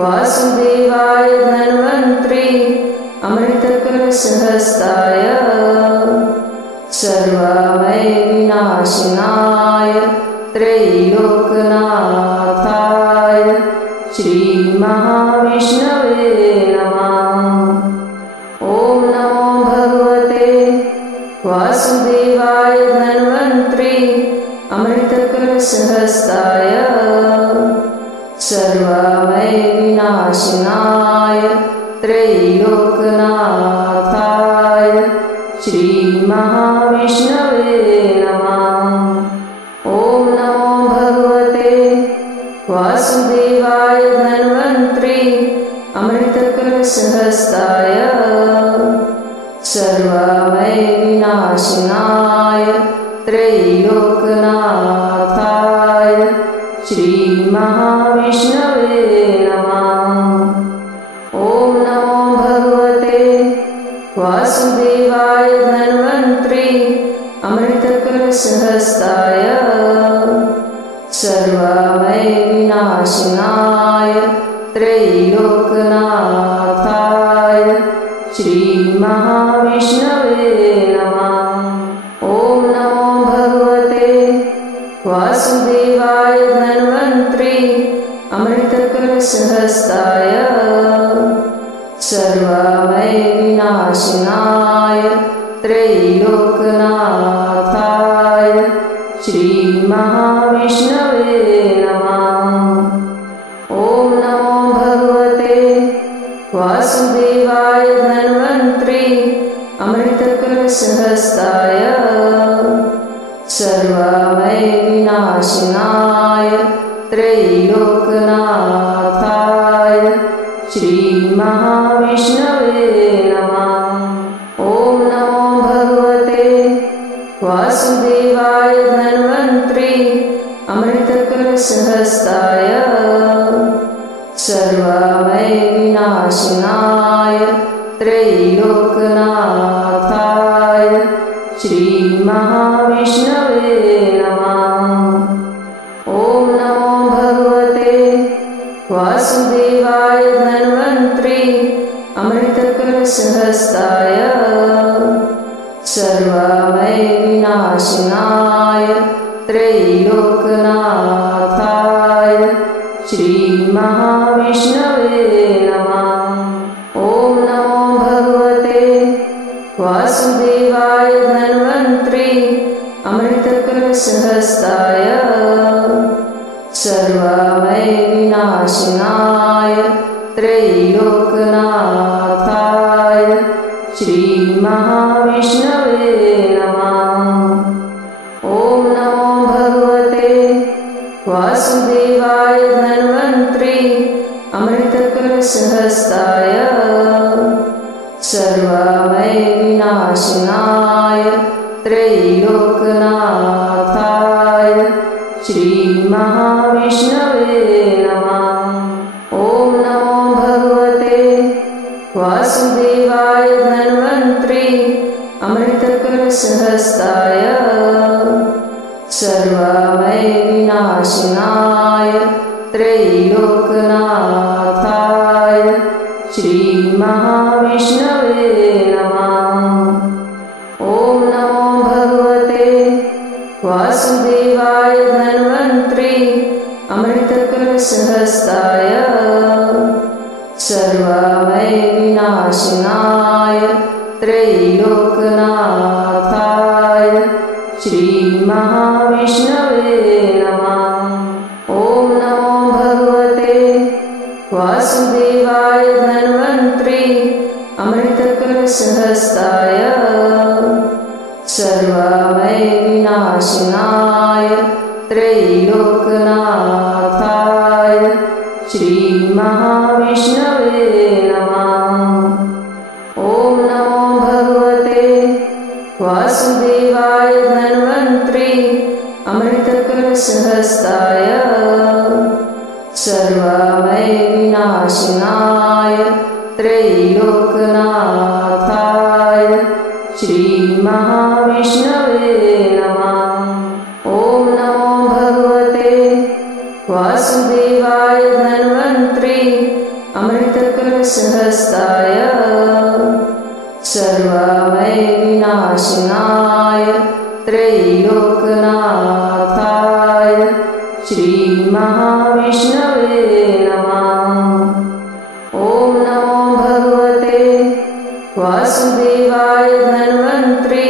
वासुदेवाय धन्वन्त्रे अमृतकलशहस्ताय सर्वमय विनाशिनाय त्रैलोकनाथाय श्रीमहाविष्णवे नमः। ॐ नमो भगवते वासुदेवाय धन्वन्त्रे अमृतकलशहस्ताय सर्वमय विनाशिनाय त्रैलोकनाथाय श्रीमहाविष्णवे नमः। ॐ नमो भगवते वासुदेवाय धन्वन्त्रे अमृतकलशहस्ताय सर्वमय विनाशिनाय त्रैलोकनाथाय श्रीमहाविष्णवे नमः। ॐ नमो भगवते वासुदेवाय धन्वन्त्रे अमृतकलशहस्ताय सर्वमय विनाशिनाय त्रैलोकनाथाय श्रीमहाविष्णवे नमः। ॐ नमो भगवते वासुदेवाय धन्वन्त्रे अमृतकलशहस्ताय सर्वमय विनाशिनाय त्रैलोकनाथाय श्रीमहाविष्णवे नमः। ॐ नमो भगवते वासुदेवाय धन्वन्त्रे अमृतकलशहस्ताय सर्वमय विनाशिनाय त्रैलोकनाथाय श्रीमहाविष्णवे नमः। ॐ नमो भगवते वासुदेवाय धन्वन्त्रे अमृतकलशहस्ताय सर्वमय विनाशिनाय त्रैलोकनाथाय श्रीमहाविष्णवे नमः। ॐ नमो भगवते वासुदेवाय धन्वन्त्रे अमृतकलशहस्ताय सर्वमय विनाशिनाय त्रैलोकनाथाय श्रीमहाविष्णवे नमः। ॐ नमो भगवते वासुदेवाय धन्वन्त्रे अमृतकलशहस्ताय सर्वमय विनाशिनाय त्रैलोकनाथाय श्रीमहाविष्णवे नमः। ॐ नमो भगवते वासुदेवाय धन्वन्त्रे अमृतकलशहस्ताय सर्वमय विनाशिनाय त्रैलोकनाथाय श्रीमहाविष्णवे नमः। ॐ नमो भगवते वासुदेवाय धन्वन्त्रे अमृतकलशहस्ताय सर्वमय विनाशिनाय त्रैलोकनाथाय श्रीमहाविष्णवे नमः। ॐ नमो भगवते वासुदेवाय धन्वन्त्रे अमृतकलशहस्ताय सर्वमय विनाशिनाय त्रैलोकनाथाय श्रीमहाविष्णवे नमः। ॐ नमो भगवते वासुदेवाय धन्वन्त्रे अमृतकलशहस्ताय सर्वमय विनाशिनाय त्रैलोकनाथाय श्रीमहाविष्णवे नमः। ॐ नमो भगवते वासुदेवाय धन्वन्त्रे अमृतकलशहस्ताय सर्वमय विनाशिनाय त्रैलोकनाथाय श्रीमहाविष्णवे नमः। ॐ नमो भगवते वासुदेवाय धन्वन्त्रे अमृतकलशहस्ताय सर्वमय विनाशनाय त्रैलोकनाथाय श्रीमहाविष्णवे नमः। ॐ नमो भगवते वासुदेवाय धन्वन्त्रि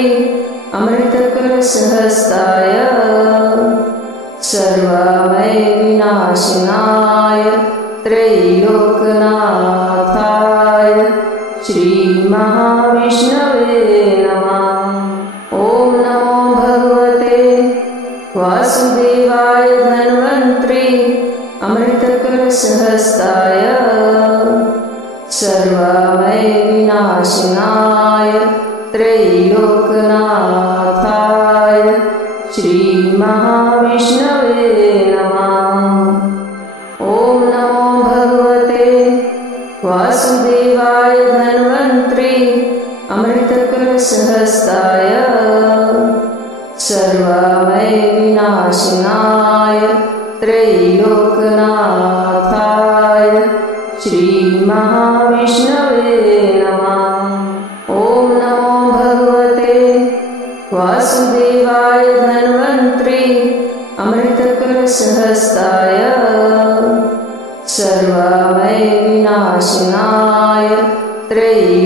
अमृतकलशहस्ताय सर्वमय विनाशनाय त्रैलोकनाथाय श्रीमहाविष्णवे नमः। ॐ नमो भगवते वासुदेवाय धन्वन्त्रि अमृतकलशहस्ताय सर्वमय विनाशनाय त्रैलोकनाथाय श्रीमहाविष्णवे नमः। ॐ नमो भगवते वासुदेवाय धन्वन्त्रि अमृतकलशहस्ताय सर्वमय विनाशनाय त्रैलोकनाथाय श्रीमहाविष्णवे नमः। ॐ नमो भगवते वासुदेवाय धन्वन्त्रि अमृतकलशहस्ताय सर्वमय विनाशनाय त्रैलोकनाथाय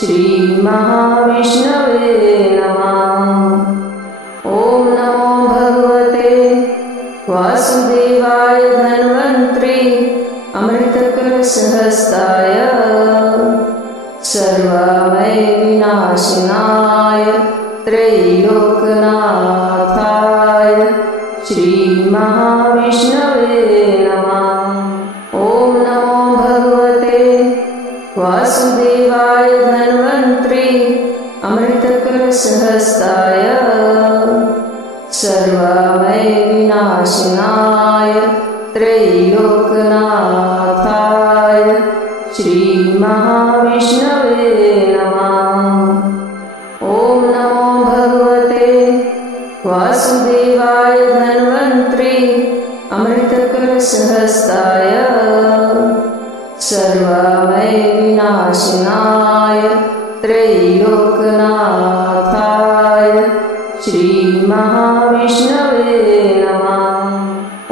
श्रीमहाविष्णवे नमः। ॐ नमो भगवते वासुदेवाय धन्वन्त्रि अमृतकलशहस्ताय सर्वमय विनाशनाय त्रैलोकनाथाय श्रीमहाविष्णवे नमः। ॐ नमो भगवते वासुदेवाय धन्वन्त्रि अमृतकलशहस्ताय सर्वमय विनाशनाय त्रैलोकनाथाय श्रीमहाविष्णवे नमः। ॐ नमो भगवते वासुदेवाय धन्वन्त्रि अमृतकलशहस्ताय सर्वमय विनाशनाय त्रैलोकनाथाय श्रीमहाविष्णवे नमः।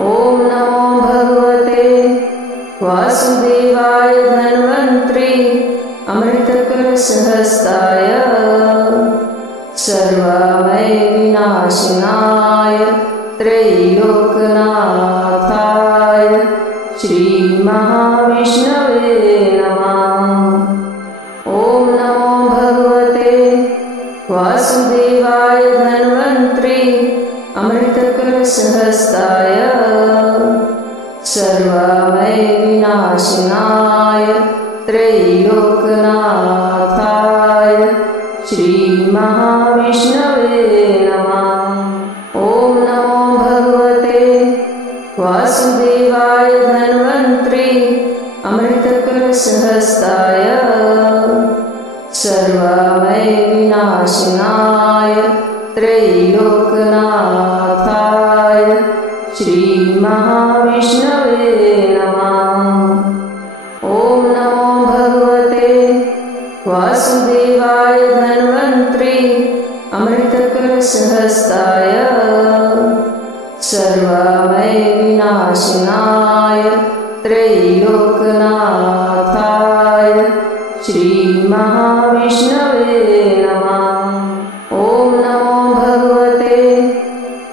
ॐ नमो भगवते वासुदेवाय धन्वन्त्रि अमृतकलशहस्ताय सर्वमय विनाशनाय त्रैलोकनाथाय श्रीमहाविष्णवे नमः। ॐ नमो भगवते वासुदेवाय धन्वन्त्रि अमृतकलशहस्ताय सर्वमय विनाशनाय त्रैलोकनाथाय श्रीमहाविष्णवे नमः। ॐ नमो भगवते वासुदेवाय धन्वन्त्रि अमृतकलशहस्ताय सर्वमय विनाशनाय त्रैलोकनाथाय श्रीमहाविष्णवे नमः। ॐ नमो भगवते वासुदेवाय धन्वन्त्रि अमृतकलशहस्ताय सर्वमय विनाशनाय त्रैलोकनाथाय श्रीमहाविष्णवे नमः। ॐ नमो भगवते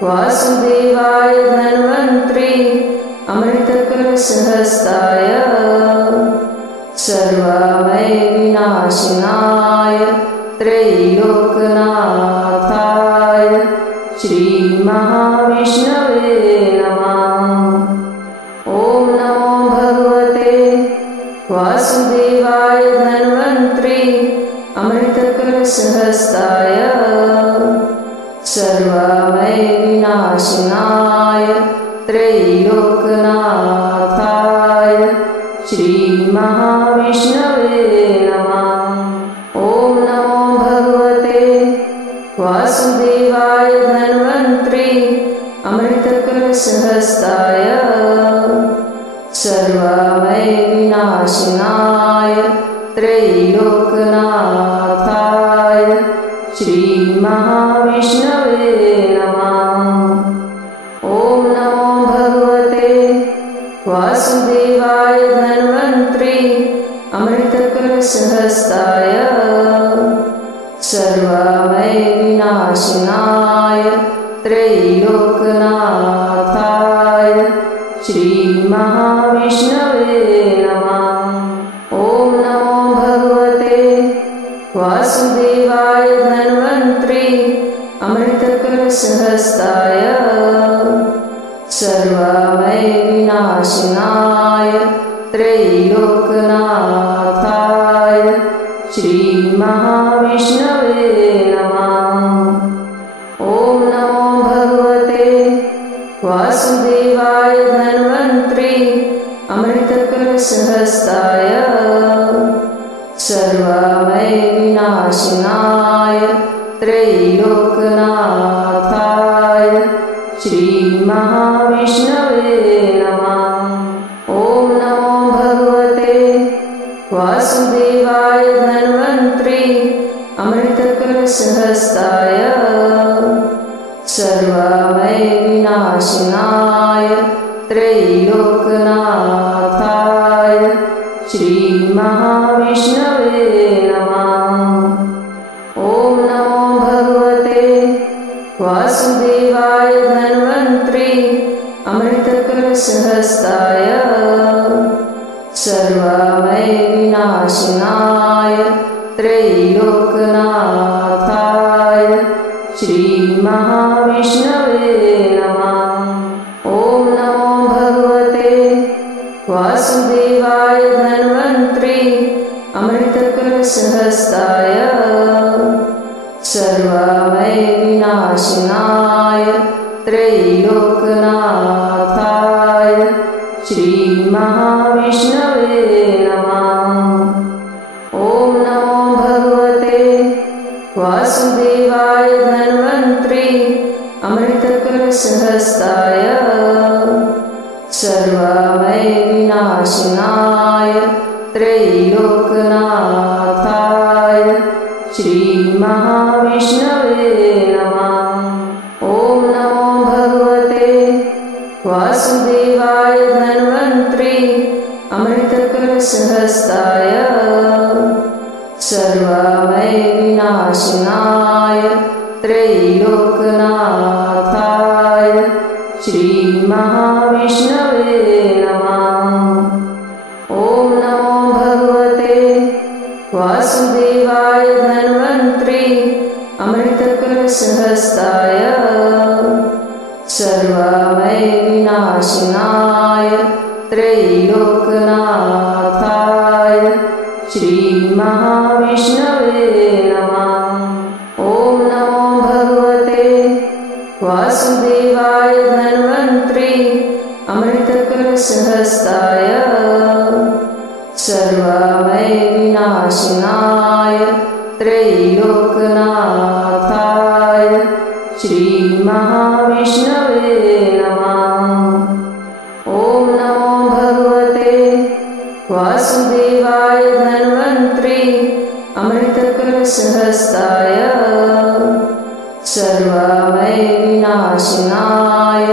वासुदेवाय धन्वन्त्रि अमृतकलशहस्ताय सर्वमय विनाशनाय त्रैलोकनाथाय श्रीमहाविष्णवे नमः। ॐ नमो भगवते वासुदेवाय धन्वन्त्रि अमृतकलशहस्ताय सर्वमय विनाशनाय त्रैलोकनाथाय श्रीमहाविष्णवे नमः। ॐ नमो भगवते वासुदेवाय धन्वन्त्रि अमृतकलशहस्ताय सर्वमय विनाशनाय त्रैलोकनाथाय श्रीमहाविष्णवे नमः। ॐ नमो भगवते वासुदेवाय धन्वन्त्रि अमृतकलशहस्ताय सर्वमय विनाशनाय त्रैलोकनाथाय श्रीमहाविष्णवे नमः। ॐ नमो भगवते वासुदेवाय धन्वन्त्रि अमृतकलशहस्ताय सर्वमय विनाशनाय त्रैलोकनाथाय श्रीमहाविष्णवे नमः। ॐ नमो भगवते वासुदेवाय धन्वन्त्रि अमृतकलशहस्ताय सर्वमय विनाशनाय त्रैलोकनाथाय श्रीमहाविष्णवे नमः। ॐ नमो भगवते वासुदेवाय धन्वन्त्रि अमृतकलशहस्ताय सर्वमय विनाशनाय त्रैलोकनाथाय श्रीमहाविष्णवे नमः। ॐ नमो भगवते वासुदेवाय धन्वन्त्रि अमृतकलशहस्ताय सर्वमय विनाशनाय त्रैलोकनाथाय श्रीमहाविष्णवे नमः। ॐ नमो भगवते वासुदेवाय धन्वन्त्रि अमृतकलशहस्ताय सर्वमय विनाशनाय त्रैलोकनाथाय श्रीमहाविष्णवे नमः। ॐ नमो भगवते वासुदेवाय धन्वन्त्रि अमृतकलशहस्ताय सर्वमय विनाशनाय त्रैलोकनाथाय श्रीमहाविष्णवे नमः। ॐ नमो भगवते वासुदेवाय धन्वन्त्रि अमृतकलशहस्ताय सर्वमय विनाशनाय त्रैलोकनाथाय श्रीमहाविष्णवे नमः। ॐ नमो भगवते वासुदेवाय धन्वन्त्रि अमृतकलशहस्ताय सर्वमय विनाशनाय त्रैलोकनाथाय श्रीमहाविष्णवे नमः। ॐ नमो भगवते वासुदेवाय धन्वन्त्रि अमृतकलशहस्ताय सर्वमय विनाशनाय त्रैलोकनाथाय श्रीमहाविष्णवे नमः। ॐ नमो भगवते वासुदेवाय धन्वन्त्रि अमृतकलशहस्ताय सर्वमय विनाशनाय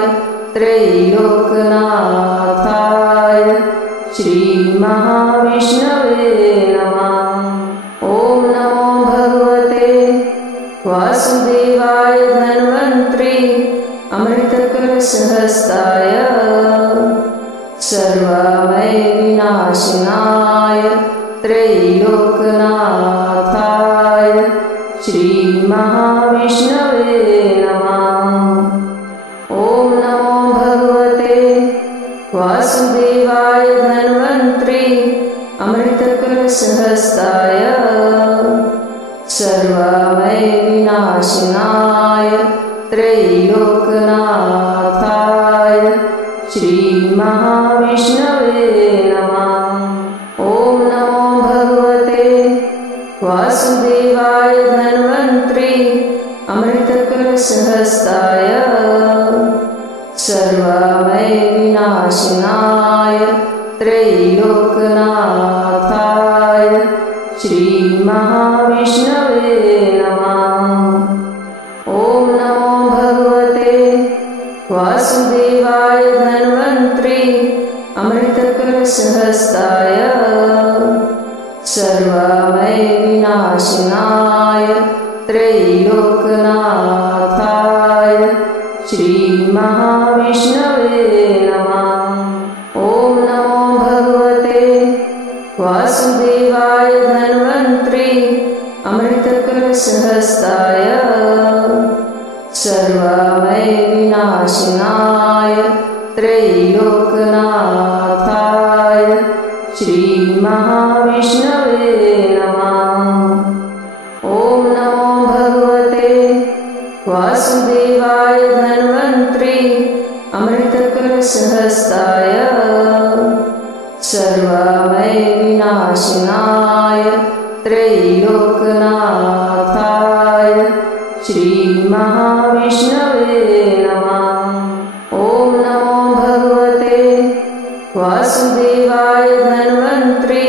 त्रैलोकनाथाय श्रीमहाविष्णवे नमः। ॐ नमो भगवते वासुदेवाय धन्वन्त्रि अमृतकलशहस्ताय सर्वमय विनाशनाय त्रैलोकनाथाय श्रीमहाविष्णवे नमः। ॐ नमो भगवते वासुदेवाय धन्वन्त्रि अमृतकलशहस्ताय सर्वमय विनाशनाय त्रैलोकनाथाय श्रीमहाविष्णवे नमः। ॐ नमो भगवते वासुदेवाय धन्वन्त्रि अमृतकलशहस्ताय सर्वमय विनाशनाय त्रैलोक्यनाथाय श्रीमहाविष्णवे नमः। ॐ नमो भगवते वासुदेवाय धन्वन्त्रि अमृतकलशहस्ताय सर्वमय विनाशिनाय त्रैलोक्यनाथाय श्रीमहाविष्णवे नमः। ॐ नमो भगवते वासुदेवाय धन्वन्त्रि अमृतकलशहस्ताय सर्वमय विनाशिनाय त्रैलोक्यनाथाय श्रीमहाविष्णवे नमः। ॐ नमो भगवते वासुदेवाय धन्वन्त्रि अमृतकलशहस्ताय सर्वमय विनाशिनाय त्रैलोक्यनाथाय श्रीमहाविष्णवे नमः। ॐ नमो भगवते वासुदेवाय धन्वन्त्रि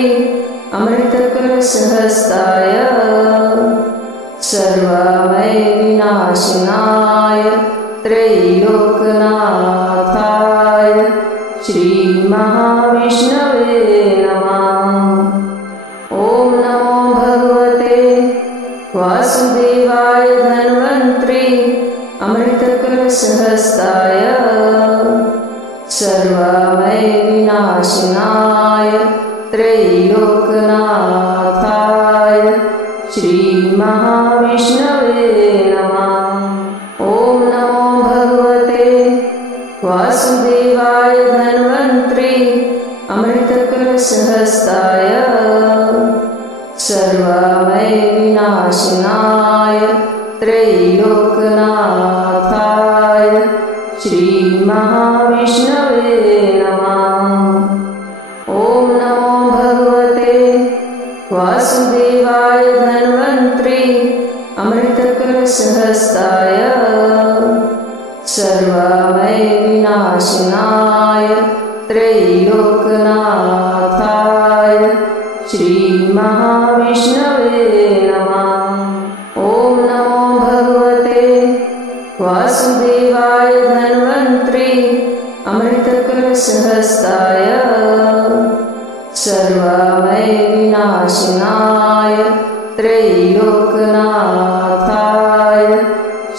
अमृतकलशहस्ताय सर्वमय विनाशिनाय त्रैलोक्यनाथाय श्रीमहाविष्णवे नमः। ॐ नमो भगवते वासुदेवाय धन्वन्त्रि अमृतकलशहस्ताय सर्वमय विनाशिनाय त्रैलोक्यनाथाय श्रीमहाविष्णवे नमः। ॐ नमो भगवते वासुदेवाय धन्वन्त्रि अमृतकलशहस्ताय सर्वमय विनाशिनाय त्रैलोक्यनाथाय श्रीमहाविष्णवे नमः। ॐ नमो भगवते वासुदेवाय धन्वन्त्रि अमृतकलशहस्ताय सर्वमय विनाशिनाय त्रैलोक्यनाथाय श्रीमहाविष्णवे नमः। ॐ नमो भगवते वासुदेवाय धन्वन्त्रि अमृतकलशहस्ताय सर्वमय विनाशिनाय त्रैलोक्यनाथाय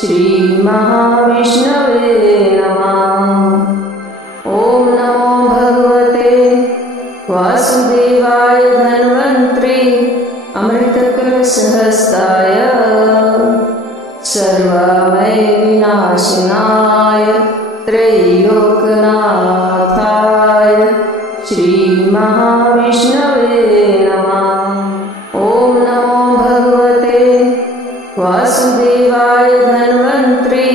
श्रीमहाविष्णवे नमः। ॐ नमो भगवते वासुदेवाय धन्वन्त्रि अमृतकलशहस्ताय सर्वमय विनाशिनाय त्रैलोक्यनाथाय श्रीमहाविष्णवे नमः। ॐ नमो भगवते वासुदेवाय धन्वन्त्रि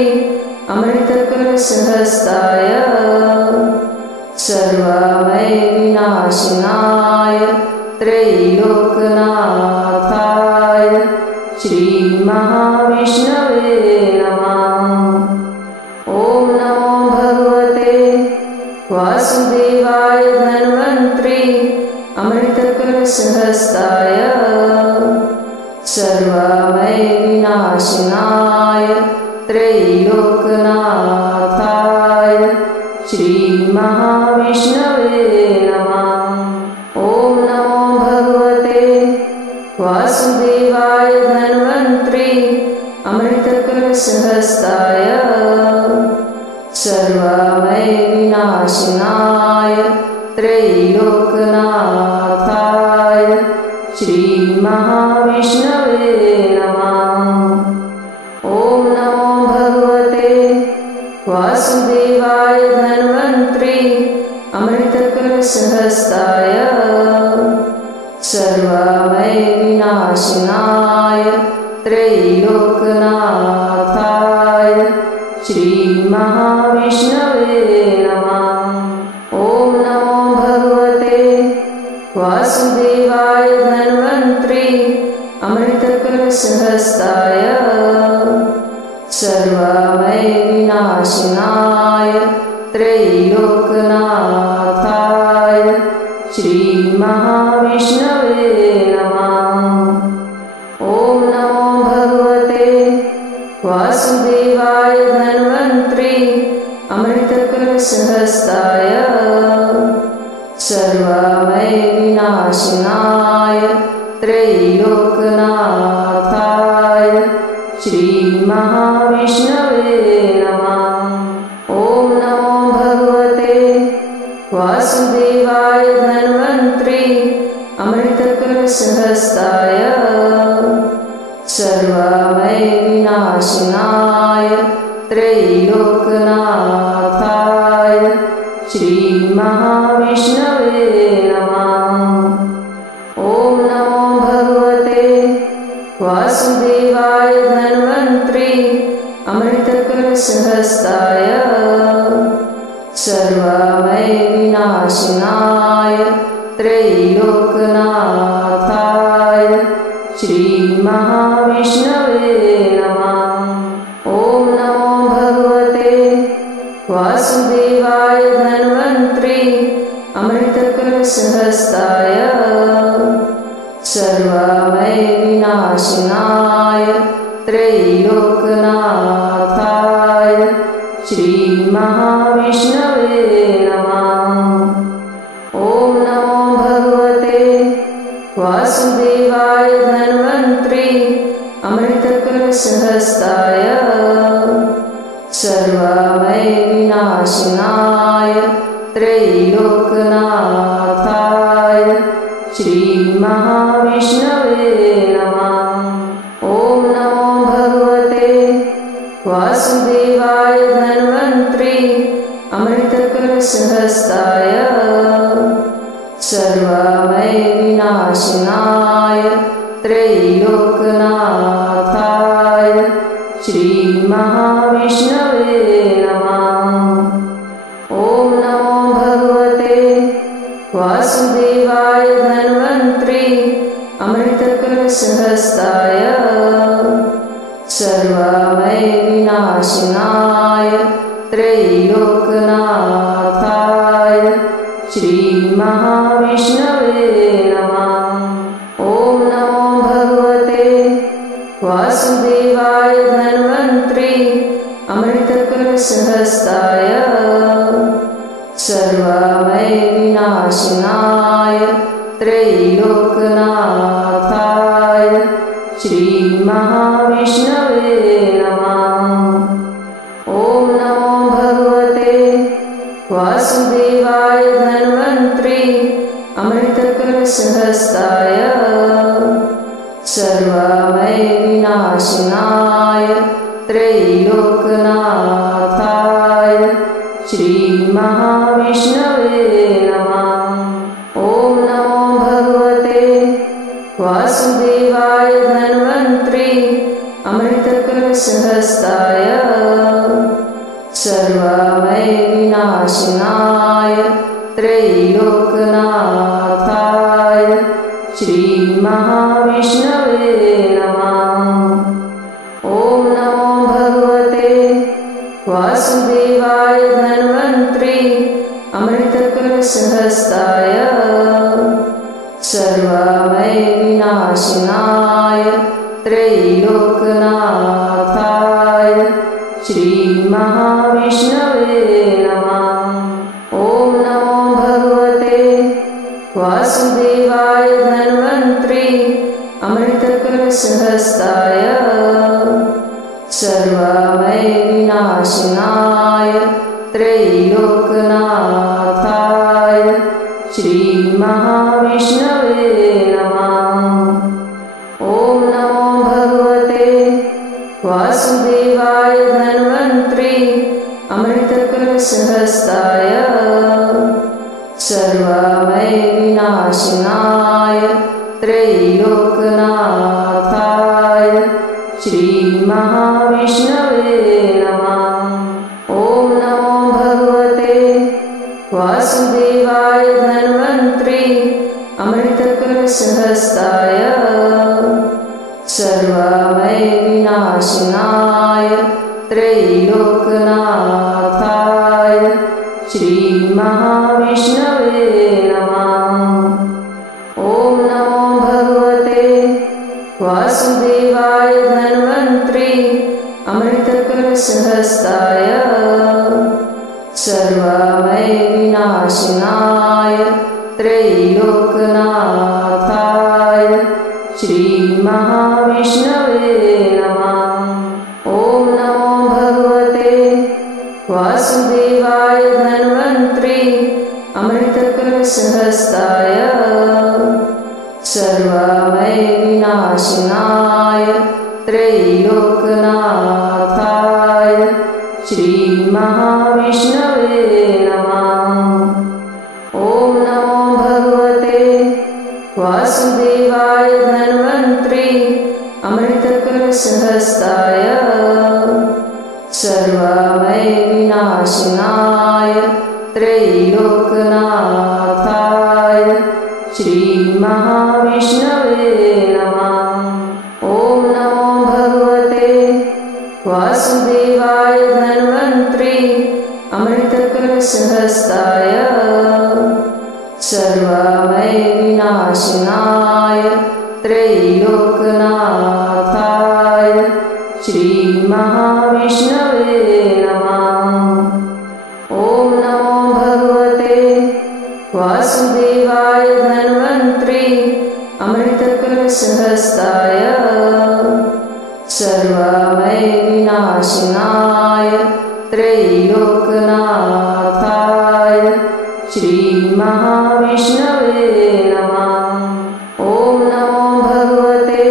अमृतकलशहस्ताय सर्वमय विनाशिनाय त्रैलोक्यनाथाय श्रीमहाविष्णवे नमः। ॐ नमो भगवते वासुदेवाय धन्वन्त्रि अमृतकलशहस्ताय सर्वमय विनाशिनाय त्रैलोक्यनाथाय श्रीमहाविष्णवे नमः। ॐ नमो भगवते वासुदेवाय धन्वन्त्रि अमृतकलशहस्ताय सर्वमय विनाशिनाय त्रैलोक्यनाथाय श्रीमहाविष्णवे नमः। ॐ नमो भगवते वासुदेवाय धन्वन्त्रि अमृतकलशहस्ताय सर्वमय विनाशिनाय त्रैलोक्यनाथाय श्रीमहाविष्णवे नमः। ॐ नमो भगवते वासुदेवाय धन्वन्त्रि अमृतकलशहस्ताय सर्वमय विनाशिनाय त्रैलोक्यनाथाय श्रीमहाविष्णवे नमः। ॐ नमो भगवते वासुदेवाय धन्वन्त्रि अमृतकलशहस्ताय सर्वमय विनाशनाय त्रैलोकनाथाय श्रीमहाविष्णवे नमः। ॐ नमो भगवते वासुदेवाय धन्वन्त्रि अमृतकलशहस्ताय सर्वमय विनाशनाय त्रैलोकनाथाय श्रीमहाविष्णवे नमः। ॐ नमो भगवते वासुदेवाय धन्वन्त्रि अमृतकलशहस्ताय सर्वमय विनाशनाय त्रैलोकनाथाय श्रीमहाविष्णवे नमः। ॐ नमो भगवते वासुदेवाय धन्वन्त्रि अमृतकलशहस्ताय सर्वमय विनाशनाय त्रैलोकनाथाय श्रीमहाविष्णवे नमः। ॐ नमो भगवते वासुदेवाय धन्वन्त्रि अमृतकलशहस्ताय सर्वमय विनाशनाय त्रैलोकनाथाय श्रीमहाविष्णवे नमः। ॐ नमो भगवते वासुदेवाय धन्वन्त्रि अमृतकलशहस्ताय सर्वमय विनाशनाय त्रैलोकनाथाय श्रीमहाविष्णवे नमः। ॐ नमो भगवते वासुदेवाय धन्वन्त्रि अमृतकलशहस्ताय सर्वमय विनाशनाय त्रैलोकनाथाय श्रीमहाविष्णवे नमः। ॐ नमो भगवते वासुदेवाय धन्वन्त्रि अमृतकलशहस्ताय सर्वमय विनाशनाय त्रैलोकनाथाय श्रीमहाविष्णवे नमः। ॐ नमो भगवते वासुदेवाय धन्वन्त्रि अमृतकलशहस्ताय सर्वमय विनाशनाय त्रैलोकनाथाय श्रीमहाविष्णवे नमः। ॐ नमो भगवते वासुदेवाय धन्वन्त्रि अमृतकलशहस्ताय सर्वमय विनाशनाय त्रैलोकनाथाय श्रीमहाविष्णवे नमः। ॐ नमो भगवते वासुदेवाय धन्वन्त्रि अमृतकलशहस्ताय सर्वमय विनाशनाय त्रैलोकनाथाय श्रीमहाविष्णवे नमः। ॐ नमो भगवते वासुदेवाय धन्वन्त्रि अमृतकलशहस्ताय सर्वमय विनाशनाय त्रैलोकनाथाय श्रीमहाविष्णवे नमः। ॐ नमो भगवते वासुदेवाय धन्वन्त्रि अमृतकलशहस्ताय सर्वमय विनाशनाय त्रैलोकनाथाय श्रीमहाविष्णवे नमः। ॐ नमो भगवते वासुदेवाय धन्वन्त्रि अमृतकलशहस्ताय सर्वमय विनाशनाय त्रैलोकनाथाय श्रीमहाविष्णवे नमः। वासुदेवाय धन्वन्त्रे अमृतकलशहस्ताय सर्वमय विनाशिनाय त्रैलोकनाथाय श्रीमहाविष्णवे नमः। ॐ नमो भगवते वासुदेवाय धन्वन्त्रे अमृतकलशहस्ताय सर्वमय विनाशिनाय त्रैलोकनाथाय श्रीमहाविष्णवे नमः। ॐ नमो भगवते वासुदेवाय धन्वन्त्रे अमृतकलशहस्ताय सर्वमय विनाशिनाय त्रैलोकनाथाय श्रीमहाविष्णवे नमः। ॐ नमो भगवते वासुदेवाय धन्वन्त्रे अमृतकलशहस्ताय सर्वमय विनाशिनाय त्रैलोकनाथाय श्रीमहाविष्णवे नमः। ॐ नमो भगवते वासुदेवाय धन्वन्त्रे अमृतकलशहस्ताय सर्वमय विनाशिनाय त्रैलोकनाथाय श्रीमहाविष्णवे नमः। ॐ नमो भगवते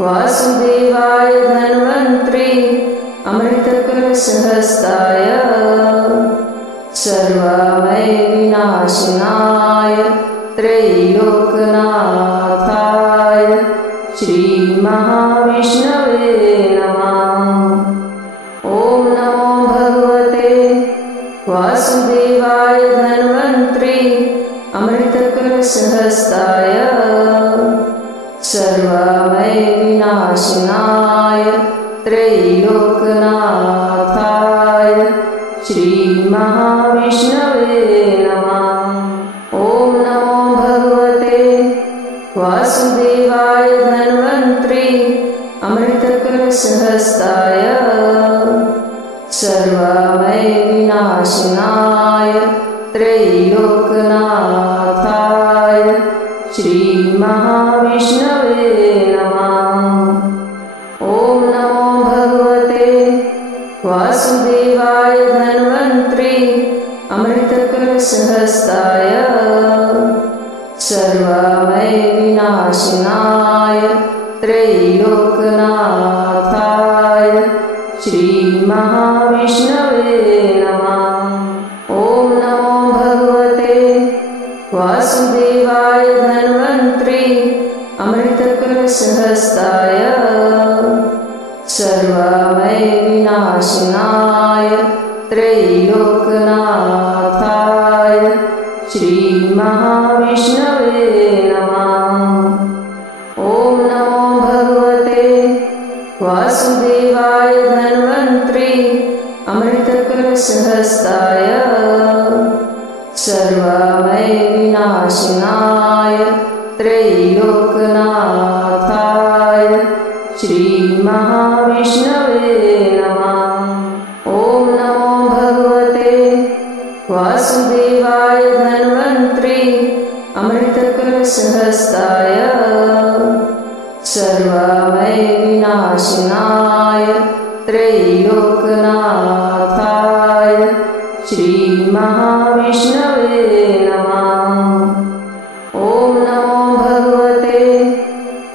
वासुदेवाय धन्वन्त्रे अमृतकलशहस्ताय सर्वमय विनाशिनाय त्रैलोकनाथाय श्रीमहाविष्णवे नमः। ॐ नमो भगवते वासुदेवाय धन्वन्त्रे अमृतकलशहस्ताय सर्वमय विनाशिनाय त्रैलोकनाथाय श्रीमहाविष्णवे नमः। ॐ नमो भगवते वासुदेवाय धन्वन्त्रे अमृतकलशहस्ताय सर्वमय विनाशिनाय त्रैलोकनाथाय श्रीमहाविष्णवे नमः। ॐ नमो भगवते वासुदेवाय धन्वन्त्रे अमृतकलशहस्ताय सर्वमय विनाशिनाय त्रैलोकनाथाय श्रीमहाविष्णवे नमः। ॐ नमो भगवते वासुदेवाय धन्वन्त्रे अमृतकलशहस्ताय सर्वमय विनाशिनाय त्रैलोकनाथाय श्रीमहाविष्णवे नमः। ॐ नमो भगवते वासुदेवाय धन्वन्त्रे अमृतकलशहस्ताय सर्वमय विनाशिनाय त्रैलोकनाथाय श्रीमहाविष्णवे नमः। ॐ नमो भगवते वासुदेवाय धन्वन्त्रे अमृतकलशहस्ताय सर्वमय विनाशिनाय त्रैलोकनाथाय श्रीमहाविष्णवे नमः। ॐ नमो भगवते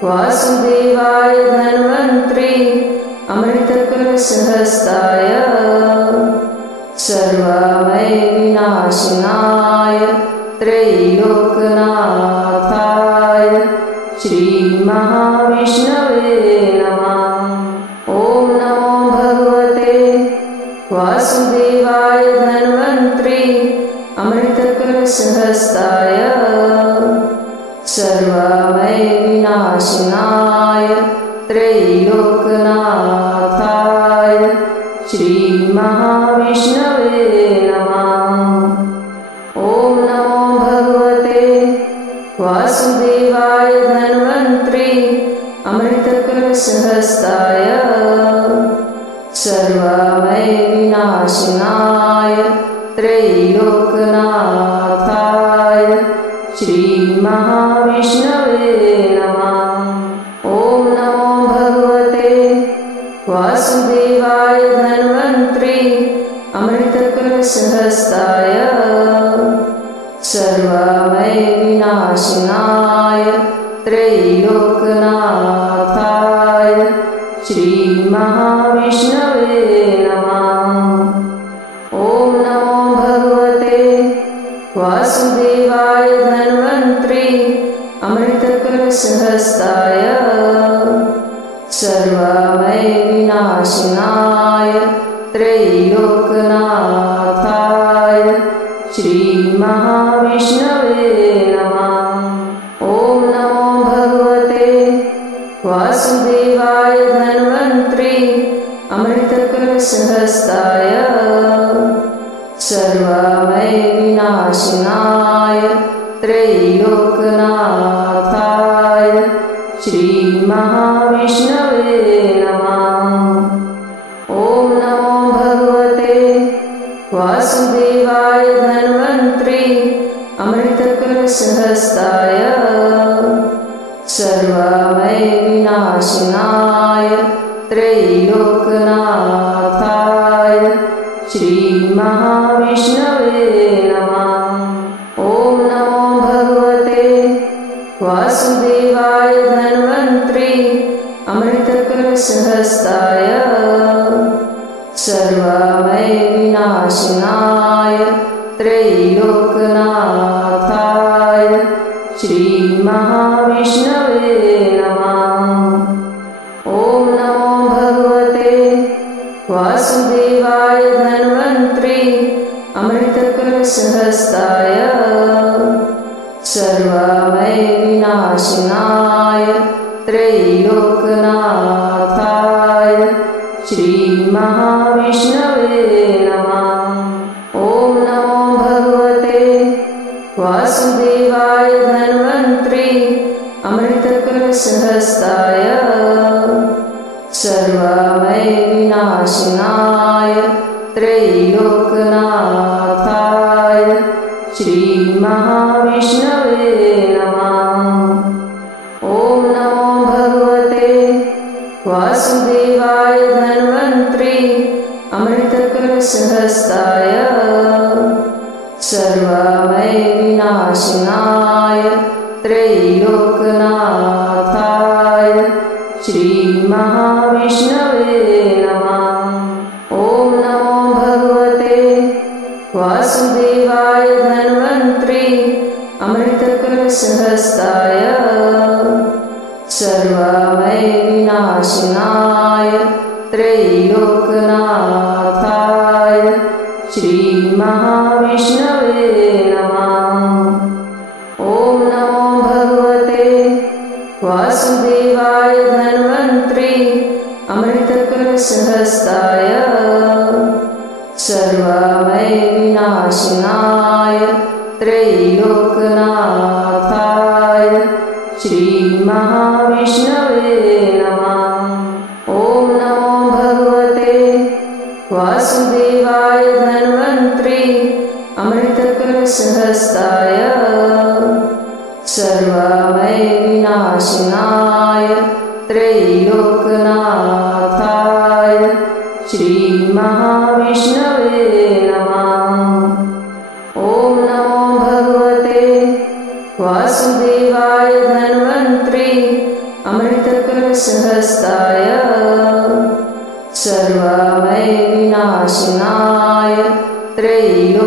वासुदेवाय धन्वन्त्रे अमृतकलशहस्ताय सर्वमय विनाशिनाय त्रैलोकनाथाय श्रीमहाविष्णवे नमः। ॐ नमो भगवते वासुदेवाय धन्वन्त्रे अमृतकलशहस्ताय सर्वमय विनाशिनाय त्रैलोकनाथाय श्रीमहाविष्णवे नमः। ॐ नमो भगवते वासुदेवाय धन्वन्त्रे अमृतकलशहस्ताय सर्वमय विनाशनाय त्रैलोकनाथाय श्रीमहाविष्णवे नमः। ॐ नमो भगवते वासुदेवाय धन्वन्त्री अमृतकलशहस्ताय सर्वमय विनाशनाय त्रैलोकनाथाय श्रीमहाविष्णवे नमः। ॐ नमो भगवते वासुदेवाय धन्वन्त्री अमृतकलशहस्ताय सर्वमय विनाशनाय त्रैलोकनाथाय श्रीमहाविष्णवे नमः। ॐ नमो भगवते वासुदेवाय धन्वन्त्री अमृतकलशहस्ताय सर्वमय विनाशनाय त्रैलोकनाथाय श्रीमहाविष्णवे नमः। ॐ नमो भगवते वासुदेवाय धन्वन्त्री अमृतकलशहस्ताय सर्वमय विनाशनाय त्रैलोकनाथाय श्रीमहाविष्णवे नमः। ॐ नमो भगवते वासुदेवाय धन्वन्त्री अमृतकलशहस्ताय सर्वमय विनाशनाय त्रैलोकनाथाय श्रीमहाविष्णवे नमः। ॐ नमो भगवते वासुदेवाय धन्वन्त्री अमृतकलशहस्ताय सर्वमय विनाशनाय त्रैलोकनाथाय श्रीमहाविष्णवे नमः। ॐ नमो भगवते वासुदेवाय धन्वन्त्री अमृतकलशहस्ताय सर्वमय विनाशनाय त्रैलोकनाथाय श्रीमहाविष्णवे नमः। ॐ नमो भगवते वासुदेवाय धन्वन्त्री अमृतकलशहस्ताय सर्वमय विनाशनाय त्रैलोकनाथाय श्रीमहाविष्णवे नमः। ॐ नमो भगवते वासुदेवाय धन्वन्त्री अमृतकलशहस्ताय सर्वमय विनाशनाय त्रैलोकनाथाय श्रीमहाविष्णवे नमः। ॐ नमो भगवते वासुदेवाय धन्वन्त्री अमृतकलशहस्ताय सर्वमय विनाशनाय त्रैलोकनाथाय श्रीमहाविष्णवे नमः। ॐ नमो भगवते वासुदेवाय धन्वन्त्री अमृतकलशहस्ताय सर्वमय विनाशनाय त्रैलोकनाथाय श्रीमहाविष्णवे नमः। ॐ नमो भगवते वासुदेवाय धन्वन्त्री अमृतकलशहस्ताय सर्वमय विनाशनाय त्रैलोकनाथाय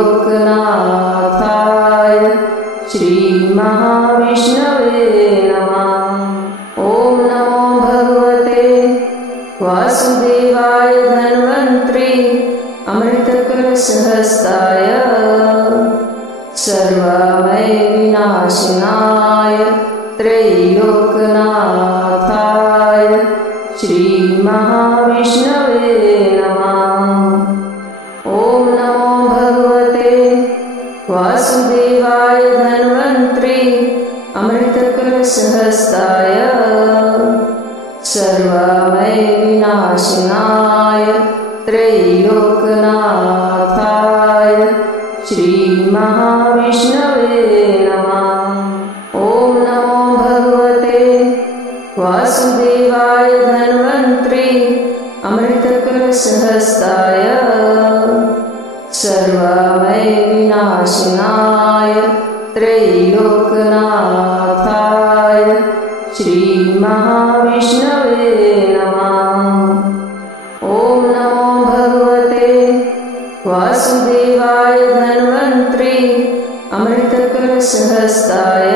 श्रीमहाविष्णवे नमः। ॐ नमो भगवते वासुदेवाय धन्वन्त्री अमृतकलशहस्ताय सर्वमय विनाशनाय त्रैलोकनाथाय श्रीमहाविष्णवे नमः। ॐ नमो भगवते वासुदेवाय धन्वन्त्री अमृतकलशहस्ताय सर्वमय विनाशनाय त्रैलोकनाथाय श्रीमहाविष्णवे नमः। ॐ नमो भगवते वासुदेवाय धन्वन्त्रि अमृतकलशहस्ताय सर्वमय विनाशनाय त्रैलोकनाथाय श्रीमहाविष्णवे नमः। ॐ नमो भगवते वासुदेवाय धन्वन्त्रि अमृतकलशहस्ताय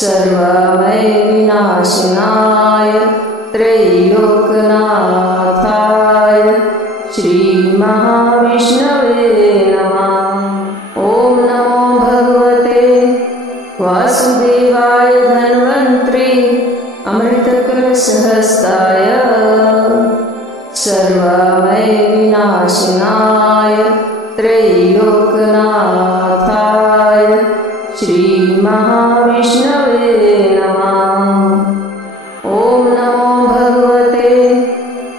सर्वमय विनाशनाय त्रैलोकनाथाय श्रीमहाविष्णवे नमः। ॐ नमो भगवते वासुदेवाय धन्वन्त्रि अमृतकलशहस्ताय सर्वमय विनाशनाय त्रैलोकनाथाय श्रीमहाविष्णवे नमः। ॐ नमो भगवते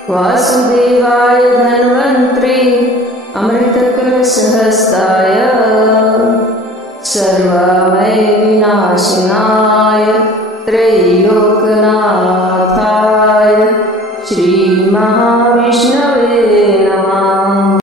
वासुदेवाय धन्वन्त्रि अमृतकलशहस्ताय सर्वमय विनाशनाय त्रैलोकनाथाय श्रीमहाविष्णवे